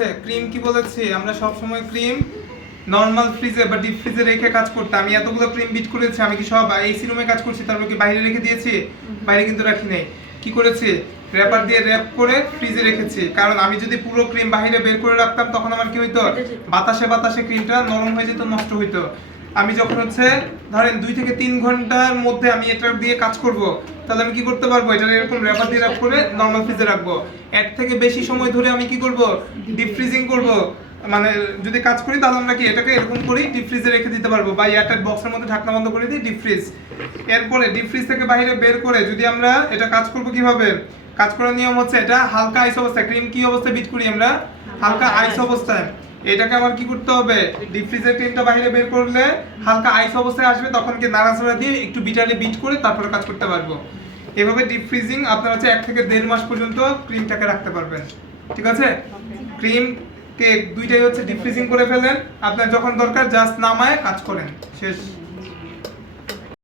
হচ্ছে ক্রিম কি বলেছি, আমরা সব সময় ক্রিম নরমাল ফ্রিজে বা ডিপ ফ্রিজে রেখে কাজ করতে। আমি এতগুলো ক্রিম বিট করেছি, আমি কি সব এসি রুমে কাজ করছি তারপর কি বাইরে রেখে দিয়েছি? বাইরে কিন্তু রাখি নাই। কি করেছি, র‍্যাপার দিয়ে র‍্যাপ করে ফ্রিজে রেখেছি। কারণ আমি যদি পুরো ক্রিম বাইরে বের করে রাখতাম তখন আমার কি হইতো, বাতাসে বাতাসে ক্রিমটা নরম হয়ে যেত, নষ্ট হইতো। আমি যখন হচ্ছে ধরেন 2 থেকে 3 ঘন্টার মধ্যে আমি এটা দিয়ে কাজ করব, তাহলে আমি কি করতে পারবো, এটা এরকম র‍্যাপার দিয়ে র‍্যাপ করে নরমাল ফ্রিজে রাখবো। এর থেকে বেশি সময় ধরে আমি কি করব, ডিপ ফ্রিজিং করব। মানে যদি কাজ করি তাহলে আমরা কি এটাকে এরকম করেই ডিপ ফ্রিজে রেখে দিতে পারবো, বা এয়ারটাইট বক্সের মধ্যে ঢাকনা বন্ধ করে দিই ডিপ ফ্রিজ। এরপরে ডিপ ফ্রিজ থেকে বাইরে বের করে যদি আমরা এটা কাজ করব কিভাবে, কাজ করার নিয়ম হচ্ছে এটা হালকা আইস অবস্থায়, ক্রিম কি অবস্থায় বিট করি আমরা, হালকা আইস অবস্থায়। এটাকে আবার কি করতে হবে, ডিপ ফ্রিজের ক্রিমটা বাইরে বের করলে হালকা আইস অবস্থায় আসবে, তখন কি নাড়াচাড়া দিয়ে একটু বিটারে বিট করে তারপরে কাজ করতে পারবো। এভাবে ডিপ ফ্রিজিং আপনারা হচ্ছে 1 থেকে 1.5 মাস পর্যন্ত ক্রিমটাকে রাখতে পারবেন। ঠিক আছে, ক্রিম কেক দুইটাই হচ্ছে ডিপ ফ্রিজিং করে ফেলেন, আপনার যখন দরকার জাস্ট নামায় কাজ করেন, শেষ।